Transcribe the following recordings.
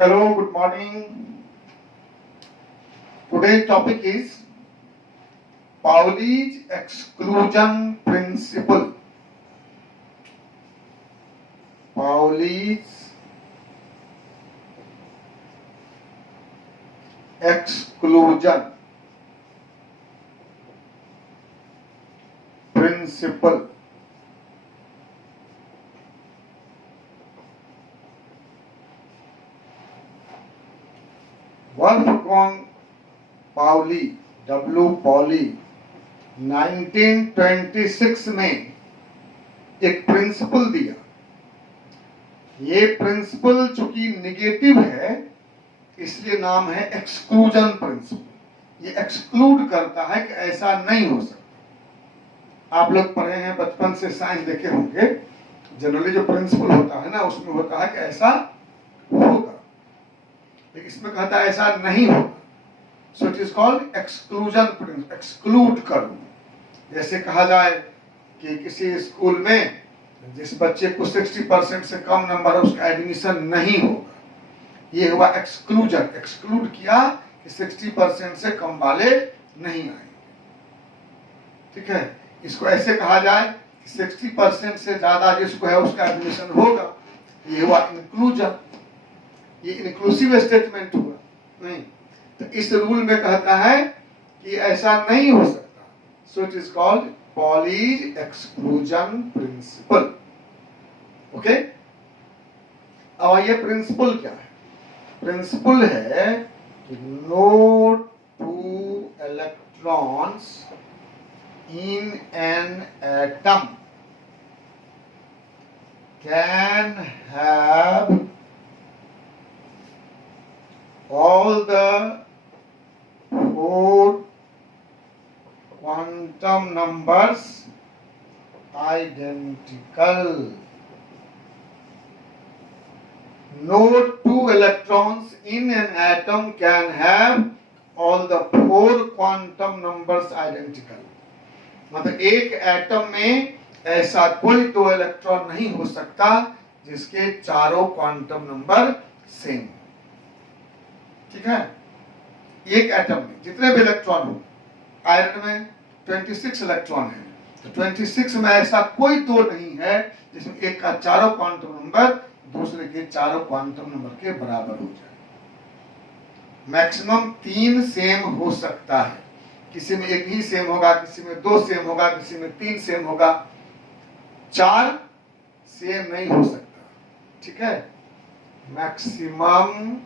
Hello, good morning. Today's topic is Pauli's exclusion principle. Pauli's exclusion principle. Wolfgang Pauli Pauli 1926 में एक principal दिया। ये principal चूंकि negative है इसलिए नाम है एक्सक्लूजन प्रिंसिपल। ये एक्सक्लूड करता है कि ऐसा नहीं हो सकता। आप लोग पढ़े हैं, बचपन से साइंस देखे होंगे। जनरली जो प्रिंसिपल होता है ना उसमें होता है कि ऐसा होगा, लेकिन इसमें कहता है ऐसा नहीं होगा। सो it is called exclusion principle. Exclude करो। जैसे कहा जाए कि किसी स्कूल में जिस बच्चे को 60% से कम नंबर है उसका एडमिशन नहीं होगा, ये हुआ एक्सक्लूजन। एक्सक्लूड किया कि 60% से कम वाले नहीं आएंगे। ठीक है, इसको ऐसे कहा जाए कि 60% से ज्यादा जिसको है उसका एडमिशन होगा, ये हुआ इंक्लूजन। ये इंक्लूसिव स्टेटमेंट हुआ नहीं। तो इस रूल में कहता है कि ऐसा नहीं हो सकता। So it is called Pauli's exclusion principle. Okay, अब ये प्रिंसिपल क्या है? प्रिंसिपल है कि no two electrons in an atom can have all the four quantum numbers identical. No two electrons in an atom can have all the four quantum numbers identical. मतलब एक atom में ऐसा कोई दो इलेक्ट्रॉन नहीं हो सकता जिसके चारों क्वांटम नंबर सेम। ठीक है, एक एटम में जितने भी इलेक्ट्रॉन हो, आयरन में 26 इलेक्ट्रॉन है, तो 26 में ऐसा कोई दो नहीं है जिसमें एक का चारों क्वांटम नंबर दूसरे के चारों क्वांटम नंबर के बराबर हो जाए। मैक्सिमम 3 सेम हो सकता है। किसी में एक ही सेम होगा, किसी में 2 सेम होगा, किसी में 3 सेम होगा, 4 सेम नहीं हो सकता। ठीक है, maximum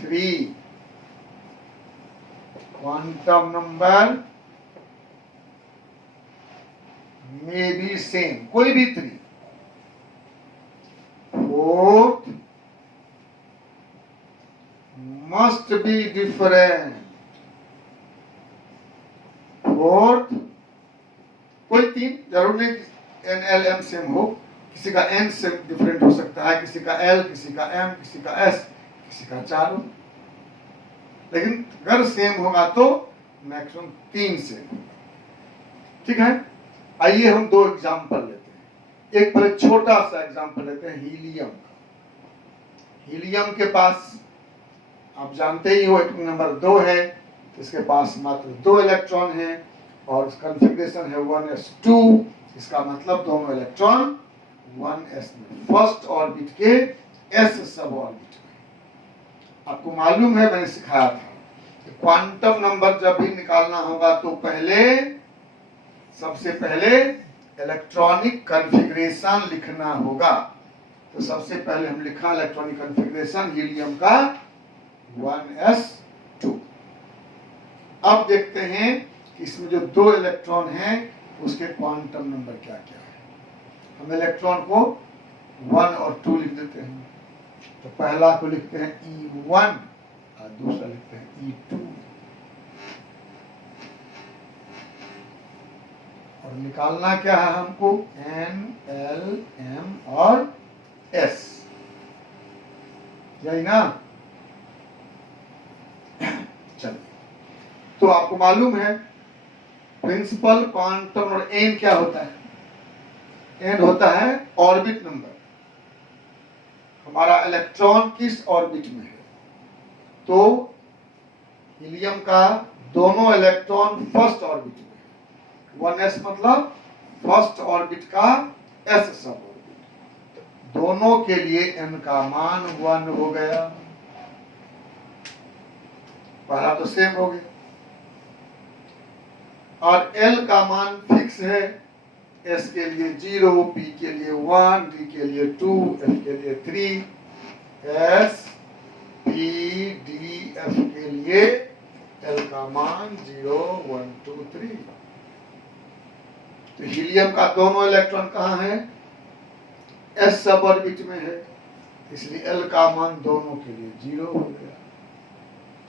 3 quantum number may be same, कोई भी 3। Fourth must be different। Fourth कोई 3 जरूर नहीं कि NLM सेम हो। किसी का N से डिफरेंट हो सकता है, किसी का L, किसी का M, किसी का S, किसी का 4 हो। लेकिन अगर सेम होगा तो मैक्सिमम 3 सेम। ठीक है, आइए हम 2 एग्जांपल लेते हैं। एक पहले छोटा सा एग्जांपल लेते हैं हीलियम का। हीलियम के पास आप जानते ही हो एटॉमिक नंबर 2 है, तो इसके पास मात्र 2 इलेक्ट्रॉन है और कॉन्फ़िगरेशन है 1s2। इसका मतलब दोनों इलेक्ट्रॉन 1s में, फर्स्ट ऑर्बिट के s सब ऑर्बिट। आपको मालूम है, मैंने सिखाया था कि क्वांटम नंबर जब भी निकालना होगा तो सबसे पहले इलेक्ट्रॉनिक कॉन्फ़िगरेशन लिखना होगा। तो सबसे पहले हम लिखा इलेक्ट्रॉनिक कॉन्फ़िगरेशन हीलियम का 1s2। अब देखते हैं कि इसमें जो 2 इलेक्ट्रॉन हैं उसके क्वांटम नंबर क्या क्या है। हम इलेक्ट्रॉन को 1 और 2 लिख देते हैं। तो पहला को लिखते हैं E1 और दूसरा लिखते हैं E2। और निकालना क्या है हमको? N, L, M और S, यही ना। चलिए, तो आपको मालूम है प्रिंसिपल क्वांटम और N क्या होता है? N होता है ऑर्बिट नंबर। हमारा इलेक्ट्रॉन किस ऑर्बिट में है, तो हीलियम का दोनों इलेक्ट्रॉन फर्स्ट ऑर्बिट में है। 1s मतलब फर्स्ट ऑर्बिट का s सब ऑर्बिट, दोनों के लिए n का मान 1 हो गया, पहला तो सेम हो गया। और l का मान फिक्स है, s के लिए 0, p के लिए 1, d के लिए 2, f के लिए 3, s p d f के लिए l का मान 0 1 2 3। तो हीलियम का दोनों इलेक्ट्रॉन कहाँ है, s सब ऑर्बिट में है, इसलिए l का मान दोनों के लिए 0 हो गया।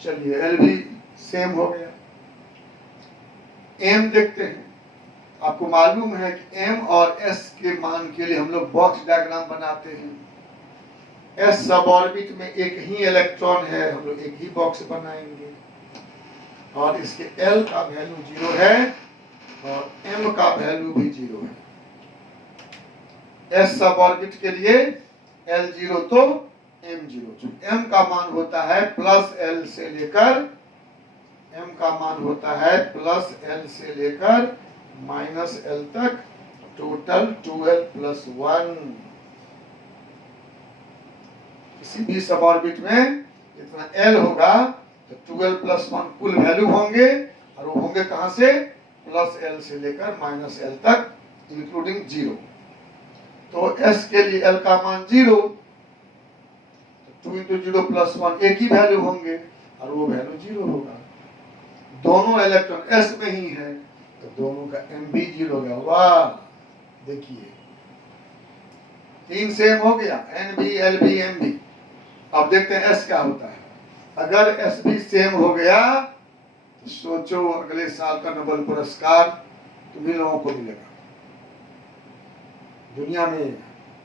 चलिए l भी सेम हो गया। m देखते हैं। आपको मालूम है कि m और s के मान के लिए हम लोग बॉक्स डायग्राम बनाते हैं। s सब ऑर्बिट में एक ही इलेक्ट्रॉन है, हम लोग एक ही बॉक्स बनाएंगे, और इसके l का वैल्यू 0 है और m का वैल्यू भी 0 है। s सब ऑर्बिट के लिए l 0 तो m 0, m का मान होता है प्लस l से लेकर, m का मान होता है प्लस l से लेकर माइनस l तक, टोटल 2l प्लस 1। किसी भी सब ऑर्बिट में इतना l होगा तो 2l प्लस 1 कुल वैल्यू होंगे, और वो होंगे कहां से, प्लस l से लेकर माइनस l तक इंक्लूडिंग 0। तो s के लिए l का मान 0, 2 इंटू 0 प्लस 1 एक ही वैल्यू होंगे, और वो वैल्यू 0 होगा। दोनों इलेक्ट्रॉन s में ही है, तो दोनों का m भी 0 हो गया। वाह, देखिए 3 सेम हो गया, n भी, l भी, m भी। अब देखते हैं s क्या होता है। अगर s भी सेम हो गया तो सोचो अगले साल का नोबेल पुरस्कार तुम्ही लोगों को मिलेगा, दुनिया में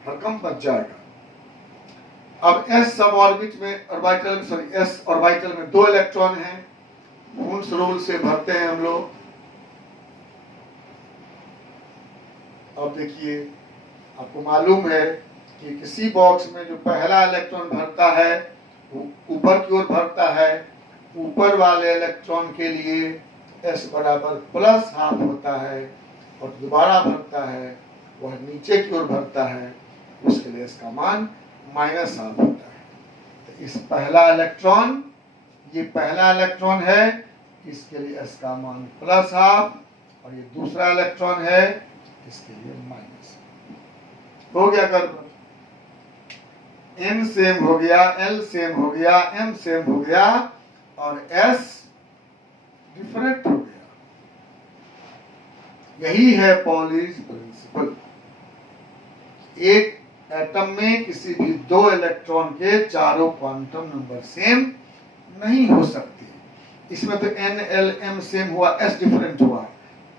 हरकम बच जाएगा। अब s सब ऑर्बिट में ऑर्बिटल, सॉरी s ऑर्बिटल में 2 इलेक्ट्रॉन हैं, मून्स रूल से भरते हैं हम लोग। अब देखिए, आपको मालूम है कि किसी बॉक्स में जो पहला इलेक्ट्रॉन भरता है वो ऊपर की ओर भरता है, ऊपर वाले इलेक्ट्रॉन के लिए s बराबर प्लस हाफ होता है, और दोबारा भरता है वह नीचे की ओर भरता है, उसके लिए s का मान माइनस हाफ होता है। तो इस पहला इलेक्ट्रॉन, ये पहला इलेक्ट्रॉन है, इसके लिए s का मान प्लस हाफ, और ये दूसरा इलेक्ट्रॉन है, इसके लिए माइनस। हो गया गड़बड़, n सेम हो गया, l सेम हो गया, m सेम हो गया, और s डिफरेंट हो गया। यही है पॉलीज प्रिंसिपल। एक एटम में किसी भी 2 इलेक्ट्रॉन के चारों क्वांटम नंबर सेम नहीं हो सकते। इसमें तो n l m सेम हुआ, s डिफरेंट हुआ,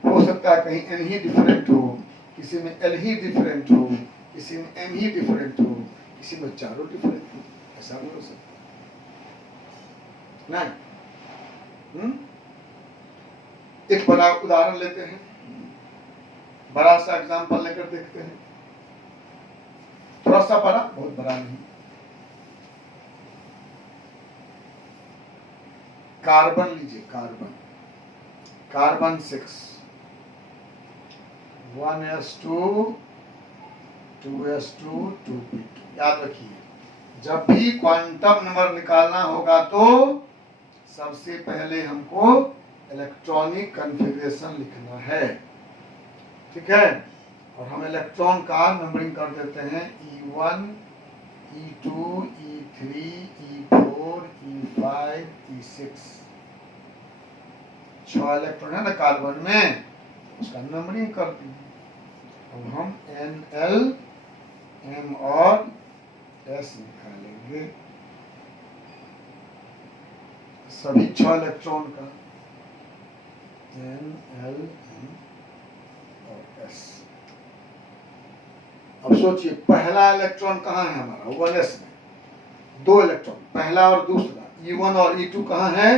हो सकता है कहीं n ही डिफरेंट हो, किसी में l ही डिफरेंट हो, किसी में m ही डिफरेंट हो, किसी में चारों डिफरेंट हो, ऐसा भी हो सकता है नहीं। एक बड़ा उदाहरण लेते हैं, बड़ा सा एग्जांपल लेकर देखते हैं, थोड़ा सा बड़ा, बहुत बड़ा नहीं। कार्बन लीजिए, carbon, carbon 6, 1s2 2s2 2p2। याद रखिए, जब भी क्वांटम नंबर निकालना होगा तो सबसे पहले हमको इलेक्ट्रॉनिक कॉन्फ़िगरेशन लिखना है, ठीक है। और हम इलेक्ट्रॉन का नंबरिंग कर देते हैं E1 E2 E3 E4 E5 E6। 6 electron है ना कार्बन में, उसका नंबरिंग कर दी। अब हम NL M और S निकालेंगे, सभी 6 इलेक्ट्रॉन का N L M और S। अब सोचिए, पहला इलेक्ट्रॉन कहाँ है हमारा, 1s में, 2 इलेक्ट्रॉन, पहला और दूसरा, E1 और E2 कहाँ है,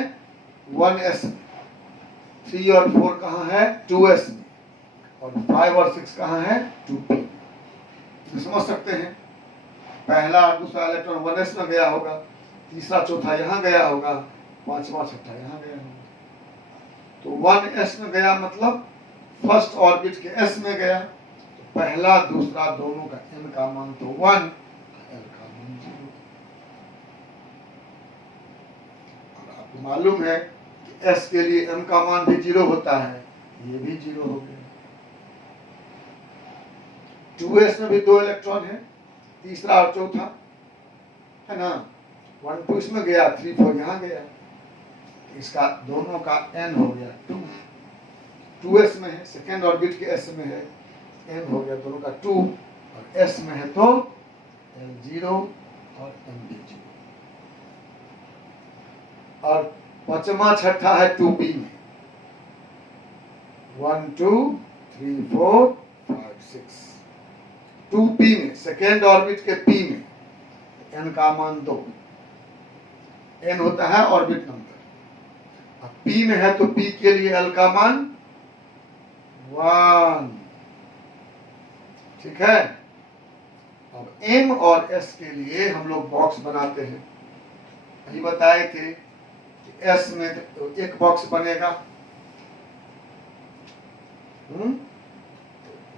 1s में, 3 और 4 कहाँ है, 2s में, और 5 और 6 कहाँ है, 2p में। समझ सकते हैं, पहला और दूसरा इलेक्ट्रॉन 1s में गया होगा, तीसरा चौथा यहाँ गया होगा, पांचवा छठा यहाँ गया होगा। तो 1s में गया मतलब फर्स्ट ऑर्बिट के s में गया, तो पहला दूसरा दोनों का n का मान तो 1, l का मान 0। और आपको मालूम है कि s के लिए m का मान भी 0 होता है, ये भी 0 हो गया। 2s में भी 2 इलेक्ट्रॉन है, तीसरा और चौथा है ना, 1 2 इसमें गया, 3 4 यहाँ गया, इसका दोनों का n हो गया 2। 2s में है, सेकेंड ऑर्बिट के s में है, n हो गया दोनों का 2, और s में है तो l 0 और m भी 0। और पांचवा छठा है 2p में, 1 2 3 4 5 6। 2p में सेकेंड ऑर्बिट के p में n का मान 2, n होता है ऑर्बिट नंबर। अब p में है तो p के लिए l का मान 1, ठीक है। अब m और s के लिए हम लोग बॉक्स बनाते हैं। अभी बताए थे कि s में तो एक बॉक्स बनेगा,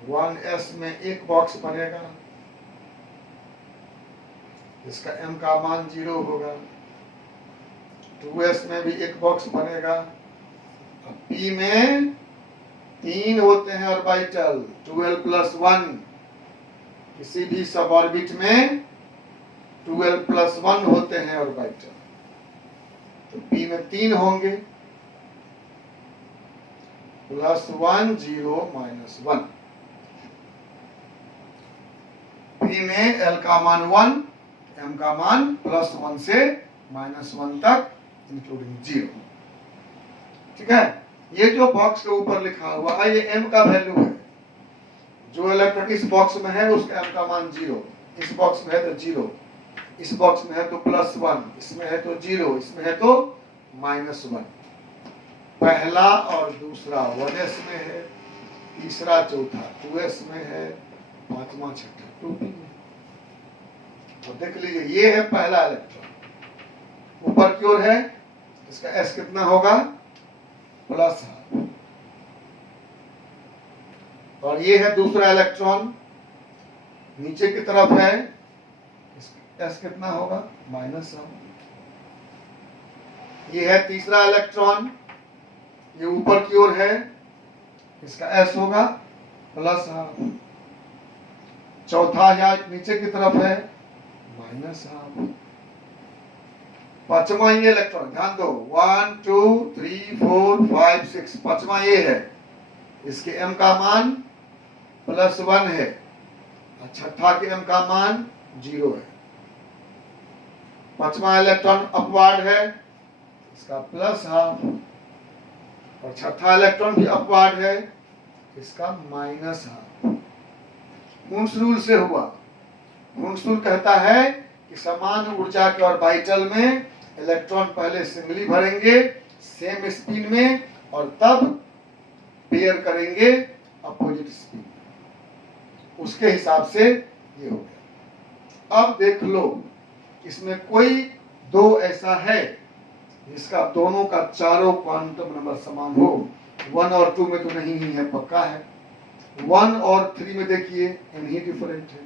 1s में एक बॉक्स बनेगा, इसका m का मान 0 होगा। 2s में भी एक बॉक्स बनेगा। अब p में 3 होते हैं ऑर्बिटल, 12 प्लस 1, किसी भी सब ऑर्बिट में 12 प्लस 1 होते हैं ऑर्बिटल, तो p में 3 होंगे, प्लस 1 0 माइनस 1। p में l का मान 1, m का मान प्लस 1 से माइनस 1 तक इंक्लूडिंग 0, ठीक है। ये जो बॉक्स के ऊपर लिखा हुआ है ये m का वैल्यू है। जो इलेक्ट्रॉन इस बॉक्स में है उसका m का मान 0, इस बॉक्स में है तो 0, इस बॉक्स में है तो प्लस 1, इसमें है तो 0, इसमें है तो माइनस 1। पहला और दूसरा 1s में है, तीसरा चौथा 2s में है, पांचवा छठा 2p में। तो देख लीजिए ये है पहला इलेक्ट्रॉन, ऊपर की ओर है, इसका s कितना होगा, प्लस हाफ। और ये है दूसरा इलेक्ट्रॉन, नीचे की तरफ है, इसका s कितना होगा, माइनस हाफ। ये है तीसरा इलेक्ट्रॉन, ये ऊपर की ओर है, इसका s होगा प्लस हाफ। चौथा या नीचे की तरफ है, माइनस हाफ। पांचवा ये इलेक्ट्रॉन, ध्यान दो, 1 2 3 4 5 6, पांचवा ये है, इसके m का मान प्लस 1 है, और छठा के m का मान 0 है। पांचवा इलेक्ट्रॉन अपवार्ड है, इसका प्लस हाफ, और छठा इलेक्ट्रॉन भी अपवार्ड है, इसका माइनस हाफ। हुन्स रूल से हुआ। हुन्स रूल कहता है कि समान ऊर्जा के ऑर्बिटल में इलेक्ट्रॉन पहले सिंगली भरेंगे सेम स्पिन में, और तब पेयर करेंगे अपोजिट स्पिन में। उसके हिसाब से ये हो गया। अब देख लो, इसमें कोई दो ऐसा है जिसका दोनों का चारों क्वांटम नंबर समान हो। 1 और 2 में तो नहीं ही है, पक्का है। 1 और 3 में देखिए n ही डिफरेंट है।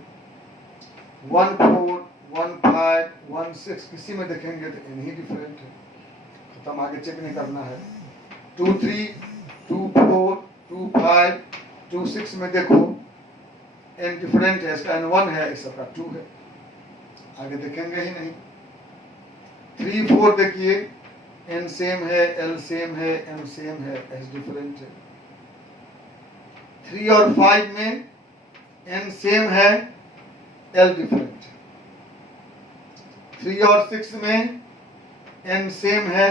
1 4 1 5 1 6 किसी में देखेंगे तो n ही डिफरेंट है। खत्म, आगे चेक नहीं करना है। 2 3 2 4 2 5 2 6 में देखो n डिफरेंट है, इसका n 1 है, इसका 2 है, आगे देखेंगे ही नहीं। 3 4 देखिए n सेम है, l सेम है, m सेम है, s डिफरेंट है। 3 और 5 में n सेम है, l डिफरेंट है। 3 और 6 में n सेम है,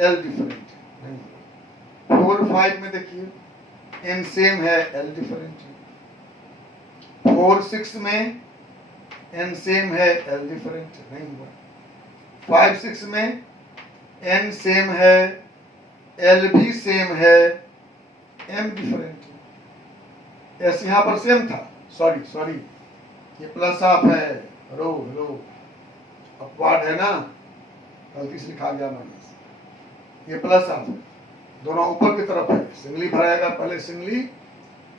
l डिफरेंट है। 4 5 में देखिए n सेम है, l डिफरेंट है। 4 6 में n सेम है, l डिफरेंट है, नहीं हुआ। 5 6 में n सेम है, l भी सेम है, m डिफरेंट है। s यहाँ पर सेम था, सॉरी ये प्लस हाफ है, रो रो अपवाद है ना, गलती से लिखा गया माइनस, ये प्लस आ जाए, दोनों ऊपर की तरफ है, सिंगली भराएगा पहले सिंगली,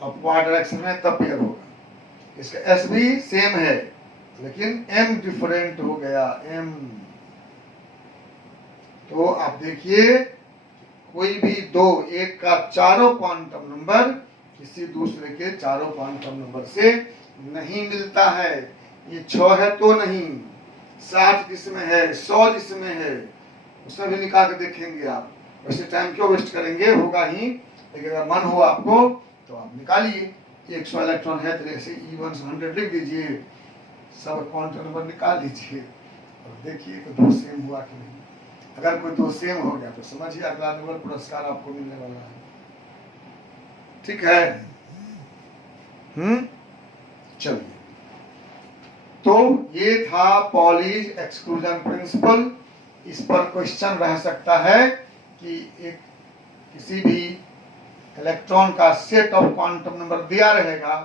अपवार्ड डायरेक्शन में तब पेयर होगा। इसका एस भी सेम है लेकिन एम डिफरेंट हो गया, एम। तो आप देखिए कोई भी दो एक का चारों क्वांटम नंबर किसी दूसरे के चारों क्वांटम नंबर से नहीं मिलता है। ये 6 है तो नहीं, 60 जिसमें है, 100 जिसमें है, उसमें भी निकाल के देखेंगे आप। वैसे टाइम क्यों वेस्ट करेंगे, होगा ही, लेकिन अगर मन हो आपको तो आप निकालिए। 100 इलेक्ट्रॉन है तो ऐसे E1 से 100 लिख दीजिए, सब क्वांटम नंबर निकाल लीजिए और देखिए कि दो सेम हुआ कि नहीं। अगर कोई दो सेम हो गया तो समझिए अगला नोबेल पुरस्कार आपको मिलने वाला है। ठीक है, चलिए, तो ये था पॉलीज एक्सक्लूजन प्रिंसिपल। इस पर क्वेश्चन रह सकता है कि एक किसी भी इलेक्ट्रॉन का सेट ऑफ क्वांटम नंबर दिया रहेगा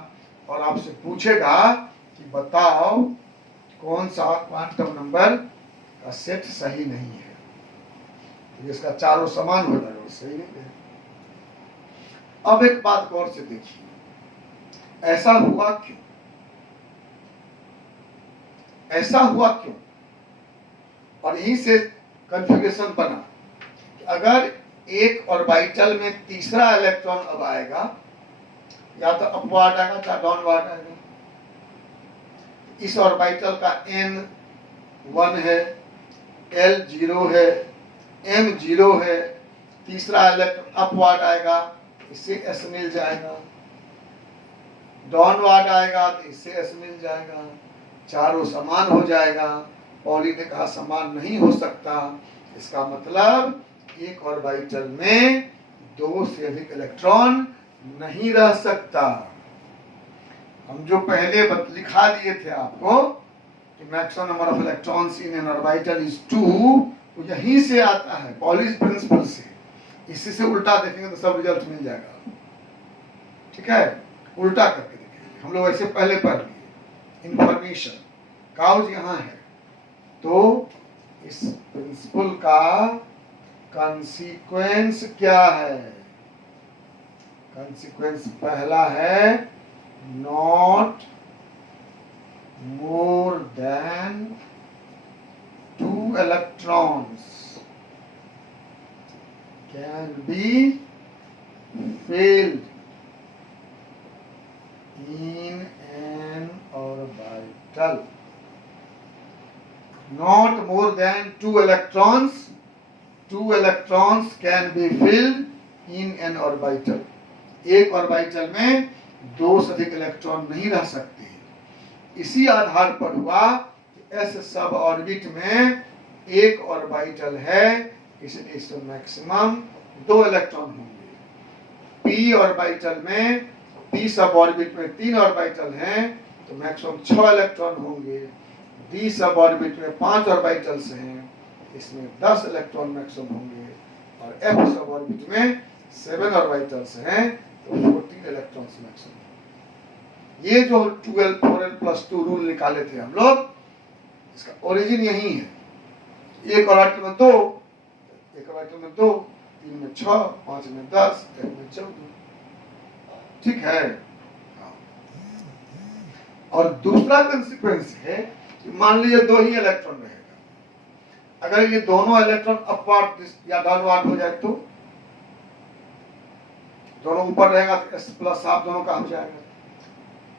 और आपसे पूछेगा कि बताओ कौन सा क्वांटम नंबर का सेट सही नहीं है, तो इसका चारों समान हो जाएगा, सही नहीं है। अब एक बात गौर से देखिए, ऐसा हुआ क्यों, ऐसा हुआ क्यों, और यहीं से कन्फ्यूगेशन बना कि अगर एक ऑर्बिटल में तीसरा इलेक्ट्रॉन अब आएगा, या तो अपवार्ड आएगा या डाउनवार्ड आएगा। इस ऑर्बिटल का n 1 है, l 0 है, m 0 है, तीसरा इलेक्ट्रॉन अपवार्ड आएगा, इससे s मिल जाएगा, डाउनवार्ड आएगा तो इससे s मिल जाएगा, चारों समान हो जाएगा। पॉली ने कहा समान नहीं हो सकता, इसका मतलब एक ऑर्बिटल में दो से अधिक इलेक्ट्रॉन नहीं रह सकता। हम जो पहले लिखा दिए थे आपको कि maximum number of electrons in N orbital is 2, तो यहीं से आता है पॉलीज प्रिंसिपल से। इसी से उल्टा देखेंगे तो सब रिजल्ट मिल जाएगा। ठीक है, उल्टा करके देखेंगे, हम लोग ऐसे पहले पढ़ लिए। इंफॉर्मेशन काउज यहाँ है, तो इस प्रिंसिपल का कंसीक्वेंस क्या है? कंसीक्वेंस पहला है not more than 2 electrons can be filled in an orbital. Not more than 2 electrons. 2 electrons can be filled in an orbital. एक ऑर्बिटल में दो से अधिक इलेक्ट्रॉन नहीं रह सकते। इसी आधार पर हुआ कि s सब ऑर्बिट में एक ऑर्बिटल है, इसलिए इसमें मैक्सिमम 2 इलेक्ट्रॉन होंगे। p ऑर्बिटल में p सब ऑर्बिट में 3 ऑर्बिटल हैं, तो मैक्सिमम 6 इलेक्ट्रॉन होंगे। d सब ऑर्बिट में 5 ऑर्बिटल्स हैं, इसमें 10 इलेक्ट्रॉन मैक्सिमम होंगे। और f सब ऑर्बिट में 7 ऑर्बिटल्स हैं, तो 14 इलेक्ट्रॉन्स मैक्सिमम। ये जो 12 4l+2 रूल निकाले थे हम लोग, इसका ओरिजिन यही है। एक ऑर्बिटल में 2, एक ऑर्बिटल में 2, 3 में 6, 5 में 10, 1 में 14। ठीक है। और दूसरा कंसीक्वेंस है कि मान लीजिए 2 ही इलेक्ट्रॉन रहेगा, अगर ये दोनों इलेक्ट्रॉन अपवार्ड या डाउनवार्ड हो जाए तो दोनों ऊपर रहेगा तो s+हाफ दोनों का हो जाएगा,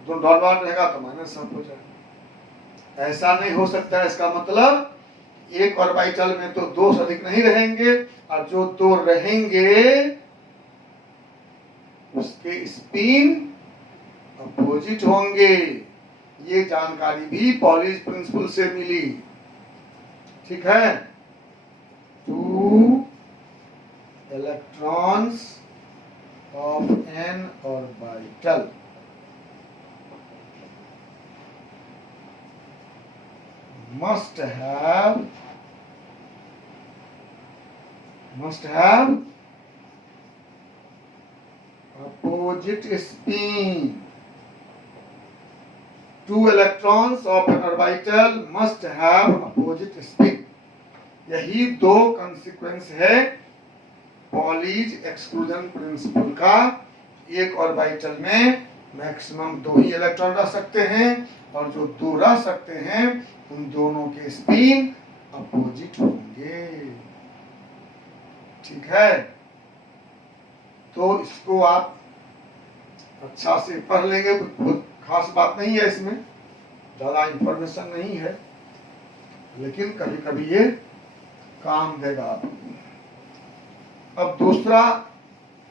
दोनों डाउनवार्ड रहेगा तो -हाफ हो जाएगा। ऐसा नहीं हो सकता है। इसका मतलब एक ऑर्बिटल में तो 2 से अधिक नहीं रहेंगे, और जो 2 रहेंगे उसके स्पिन अपोजिट होंगे। ये जानकारी भी पॉलीज प्रिंसिपल से मिली। ठीक है, 2 electrons of an orbital must have opposite spin 2 electrons of an orbital must have opposite spin. यही दो consequence है पॉलीज एक्सक्लूजन प्रिंसिपल का। एक ऑर्बिटल में मैक्सिमम 2 ही इलेक्ट्रॉन रह सकते हैं और जो 2 रह सकते हैं उन दोनों के स्पिन अपोजिट होंगे। ठीक है, तो इसको आप अच्छा से पढ़ लेंगे। बहुत खास बात नहीं है, इसमें ज्यादा इंफॉर्मेशन नहीं है, लेकिन कभी कभी ये काम देगा आपको। अब दूसरा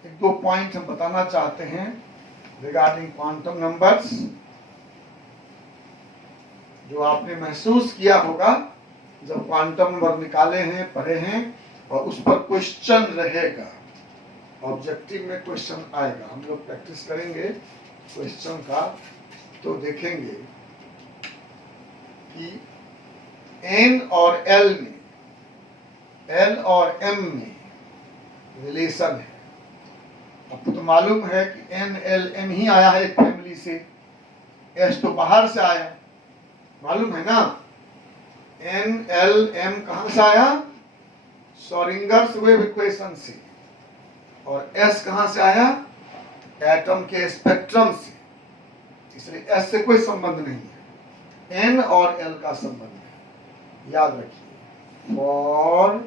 1-2 पॉइंट हम बताना चाहते हैं रिगार्डिंग क्वांटम नंबर्स, जो आपने महसूस किया होगा जब क्वांटम नंबर निकाले हैं, पढ़े हैं, और उस पर क्वेश्चन रहेगा, ऑब्जेक्टिव में क्वेश्चन आएगा। हम लोग प्रैक्टिस करेंगे क्वेश्चन का, तो देखेंगे कि एन और एल में, एल और एम में रिलेशन है। आपको तो मालूम है कि एन एल एम ही आया है एक फैमिली से, एस तो बाहर से आया, मालूम है ना। एन एल एम कहां से आया? श्रोडिंगर्स वेव इक्वेशन से। और एस कहां से आया? एटम के स्पेक्ट्रम से। इसलिए एस से कोई संबंध नहीं है, एन और एल का संबंध है, याद रखिए। For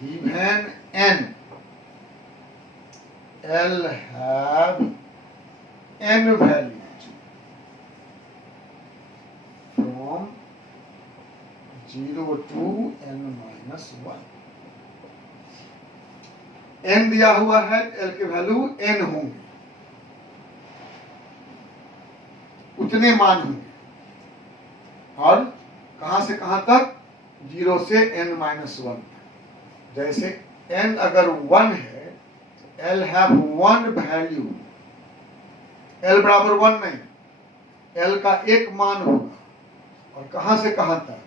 given n, L have n values from 0 to n minus 1। n दिया हुआ है, l के वैल्यू n होंगे, उतने मान होंगे। और कहां से कहां तक? 0 से n minus 1। जैसे n अगर 1 है, l हैव 1 वैल्यू, l बराबर 1 नहीं, l का एक मान होगा। और कहां से कहां तक?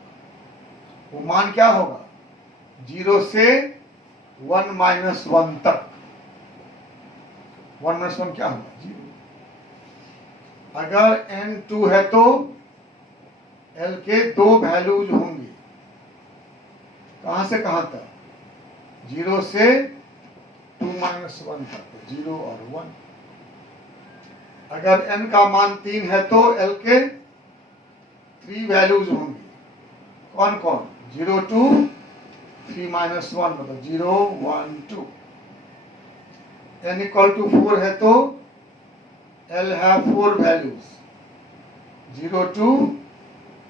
वो मान क्या होगा? 0 से 1 minus 1 तक। 1 minus 1 क्या होगा? 0। अगर n 2 है तो l के 2 वैल्यूज होंगे। कहां से कहां तक? 0 से 2 minus 1 तक, 0 और 1। अगर n का मान 3 है तो l के 3 वैल्यूज होंगे। कौन कौन? 0 2 3 minus 1 मतलब 0 1 2। n इक्वल टू 4 है तो l हैव 4 वैल्यूज, 0 2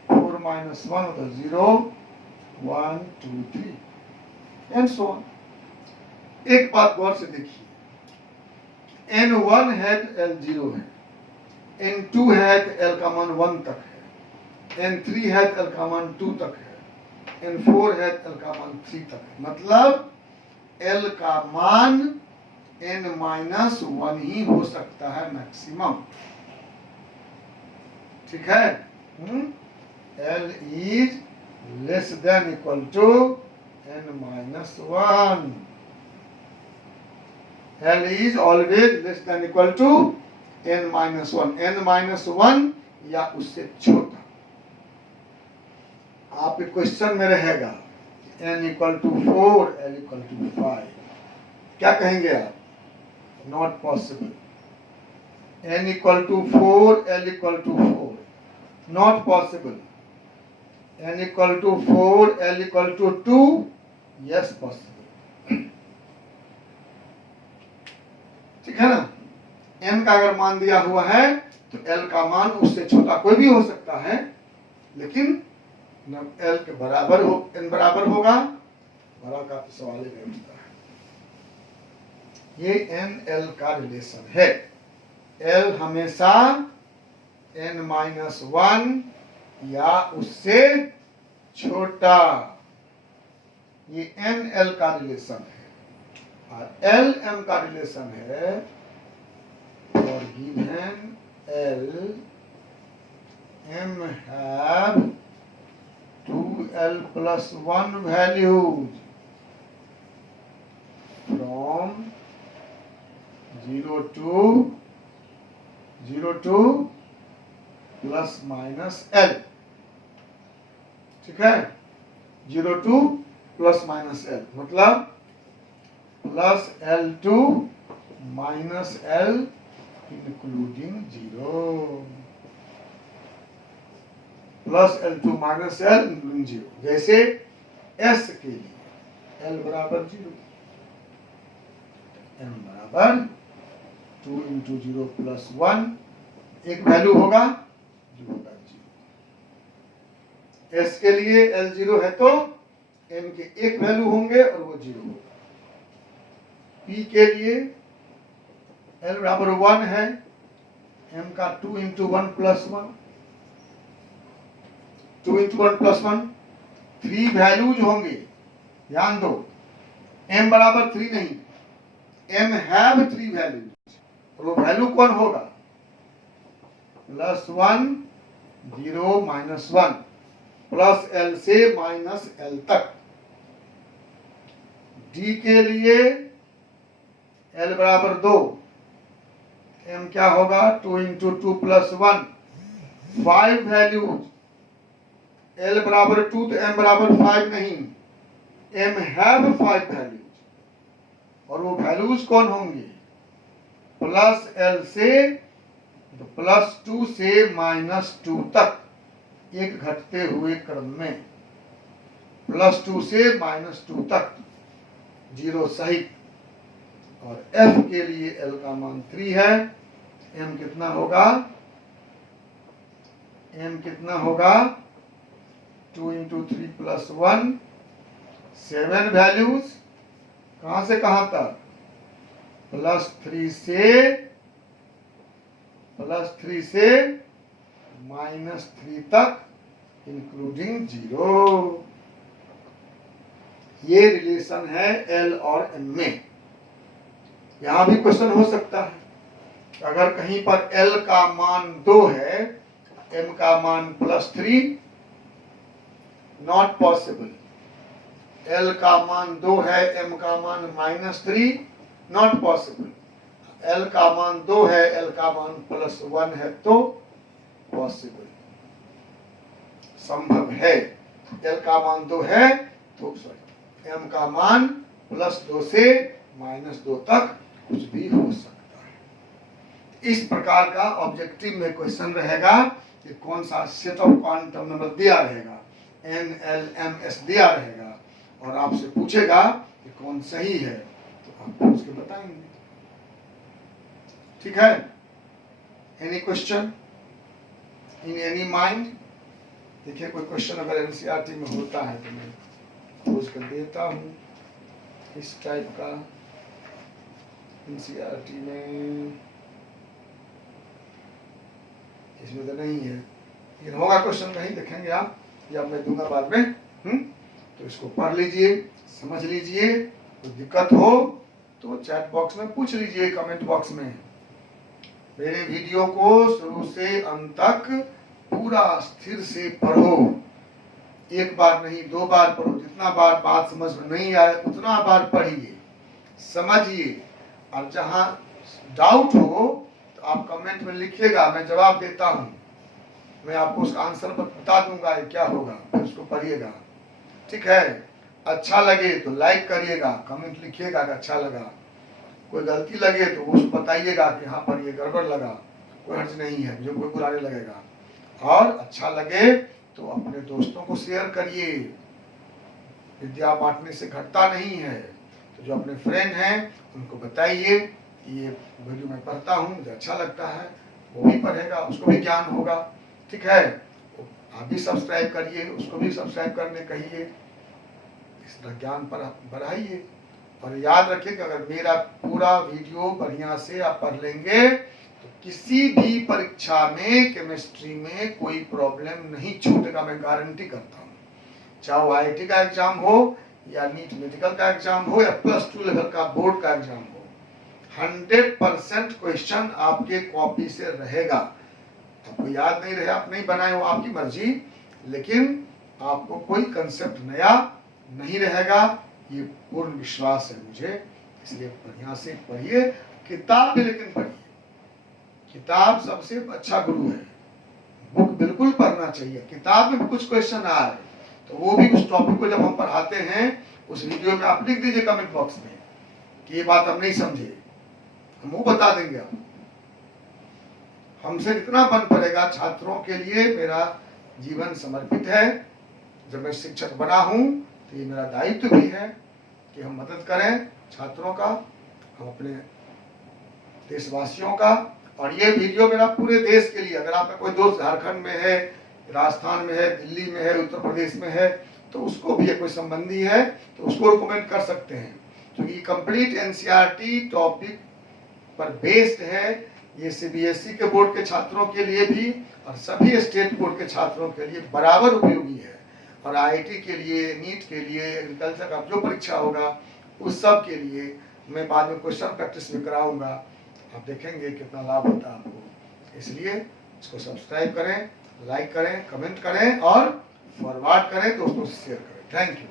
4 minus 1 मतलब 0 1 2 3 एंड सो ऑन। एक बात गौर से देखिए, n1 है तो l 0 है, n2 है तो l का मान 1 तक है, n3 है तो l का मान 2 तक है, n4 है तो l का मान 3 तक है। मतलब l का मान n minus 1 ही हो सकता है मैक्सिमम। ठीक है, l is less than equal to n minus 1। L is always less than equal to n minus 1। n minus 1 या उससे छोटा। आपके क्वेश्चन में रहेगा n equal to 4, l equal to 5, क्या कहेंगे आप? Not possible. n equal to 4, l equal to 4, not possible. n equal to 4, l equal to 2, yes possible. ठीक है ना। n का अगर मान दिया हुआ है तो l का मान उससे छोटा कोई भी हो सकता है, लेकिन l के बराबर हो, n बराबर होगा, बड़ा का तो सवाल ही नहीं उठता है। ये n l का रिलेशन है। l हमेशा n minus 1 या उससे छोटा, ये n l का रिलेशन है। और l m का रिलेशन है और given l m have 2l plus 1 values from 0 to 02 plus minus L, ठीक है, 02 प्लस माइनस एल मतलब plus L2 minus L including 0, plus L2 minus L including 0। जैसे S के लिए L बराबर 0, M बराबर 2 इंटू 0 प्लस 1, एक वैल्यू होगा जो होगा 0। S के लिए L 0 है तो M के एक वैल्यू होंगे और वो 0 होगा। P के लिए L बराबर 1 है, M का 2 into 1 plus 1, 2 into 1 plus 1, 3 values होंगे, ध्यान दो, M बराबर 3 नहीं, M हैव 3 वैल्यूज, और वो वैल्यू कौन होगा, प्लस 1 0 माइनस 1 प्लस L से माइनस L तक। D के लिए L बराबर 2, M क्या होगा 2 इंटू 2 प्लस 1, 5 वैल्यूज, L बराबर 2 तो M बराबर 5 नहीं, M हैव 5 वैल्यूज, और वो वैल्यूज कौन होंगे, प्लस L से तो प्लस 2 से माइनस 2 तक, एक घटते हुए क्रम में, प्लस 2 से माइनस 2 तक 0 सहित। और F के लिए L का मान 3 है, M कितना होगा, M कितना होगा 2 इंटू 3 प्लस 1, 7 वैल्यूज, कहां से कहां तक, प्लस 3 से माइनस 3 तक इंक्लूडिंग 0। ये रिलेशन है L और M में। यहां भी क्वेश्चन हो सकता है, अगर कहीं पर L का मान 2 है, M का मान +3, नॉट पॉसिबल। L का मान 2 है, M का मान -3, नॉट पॉसिबल। L का मान 2 है, L का मान +1 है तो पॉसिबल, संभव है। L का मान 2 है तो सॉरी, M का मान +2 से -2 तक कुछ भी हो सकता है। इस प्रकार का ऑब्जेक्टिव में क्वेश्चन रहेगा कि कौन सा सेट ऑफ क्वांटम नंबर दिया रहेगा, N L M S दिया रहेगा, और आपसे पूछेगा कि कौन सही है, तो आप पूछ के बताएंगे, ठीक है। Any question in any mind? देखिए कोई क्वेश्चन अगर एनसीईआरटी में होता है तो मैं खोज कर देता हूँ, इस टाइप का एनसीईआरटी में, इसमें तो नहीं है, लेकिन होगा क्वेश्चन कहीं, देखेंगे आप, या मैं दूंगा बाद में। तो इसको पढ़ लीजिए, समझ लीजिए, तो दिक्कत हो तो चैट बॉक्स में पूछ लीजिए, कमेंट बॉक्स में। मेरे वीडियो को शुरू से अंत तक पूरा स्थिर से पढ़ो, एक बार नहीं 2 बार पढ़ो, जितना बार बात समझ में नहीं आए उतना बार पढ़िए, समझिए, और जहां डाउट हो तो आप कमेंट में लिखिएगा, मैं जवाब देता हूं, मैं आपको उसका आंसर बता दूंगा क्या होगा, फिर उसको पढ़िएगा, ठीक है। अच्छा लगे तो लाइक करिएगा, कमेंट लिखिएगा कि अच्छा लगा, कोई गलती लगे तो उसको बताइएगा कि यहाँ पर ये गड़बड़ लगा, कोई हर्ज नहीं है, मुझे कोई बुरा नहीं लगेगा, और अच्छा लगे तो अपने दोस्तों को शेयर करिए, विद्या बांटने से घटता नहीं है, तो जो अपने फ्रेंड हैं उनको बताइए कि ये वीडियो मैं पढ़ता हूँ, मुझे अच्छा लगता है, वो भी पढ़ेगा, उसको भी ज्ञान होगा, ठीक है। आप भी सब्सक्राइब करिए, उसको भी सब्सक्राइब करने कहिए, इस तरह ज्ञान पर बढ़ाइए। और याद रखिए कि अगर मेरा पूरा वीडियो बढ़िया से आप पढ़ लेंगे तो किसी भी परीक्षा में केमिस्ट्री में कोई प्रॉब्लम नहीं छूटेगा, मैं गारंटी करता हूँ, चाहे वो IIT का एग्जाम हो या नीट मेडिकल का एग्जाम हो या +2 लेवल का बोर्ड का एग्जाम हो, 100% क्वेश्चन आपके कॉपी से रहेगा। आपको याद नहीं रहे, आप नहीं बनाए, हो आपकी मर्जी, लेकिन आपको कोई कंसेप्ट नया नहीं रहेगा, ये पूर्ण विश्वास है मुझे। इसलिए बढ़िया से पढ़िए, किताब भी लेकिन पढ़िए, किताब सबसे अच्छा गुरु है। बुक बिल्कुल पढ़ना चाहिए। किताब में भी कुछ क्वेश्चन आ रहे तो वो भी उस टॉपिक को जब हम पढ़ाते हैं उस वीडियो में आप लिख दीजिए कमेंट बॉक्स में कि ये बात हम नहीं समझे, हम वो बता देंगे आपको। हमसे जितना बन पड़ेगा छात्रों के लिए मेरा जीवन समर्पित है। जब मैं शिक्षक बना हूं तो ये मेरा दायित्व भी है कि हम मदद करें छात्रों का, हम अपने देशवासियों का। और ये वीडियो मेरा पूरे देश के लिए, अगर आपका कोई दोस्त झारखंड में है, राजस्थान में है, दिल्ली में है, उत्तर प्रदेश में है, तो उसको भी कोई संबंधी है तो उसको रिकमेंड कर सकते हैं, क्योंकि कंप्लीट एनसीईआरटी टॉपिक पर बेस्ड है। ये सीबीएसई के बोर्ड के छात्रों के लिए भी और सभी स्टेट बोर्ड के छात्रों के लिए बराबर उपयोगी है। और आईआईटी के लिए, नीट के लिए, एग्रीकल्चर का जो परीक्षा होगा उस सब के लिए मैं बाद में क्वेश्चन प्रैक्टिस भी कराऊंगा। आप देखेंगे कितना लाभ होता है आपको। इसलिए इसको सब्सक्राइब करें, लाइक करें, कमेंट करें और फॉरवर्ड करें, दोस्तों से शेयर करें। Thank you.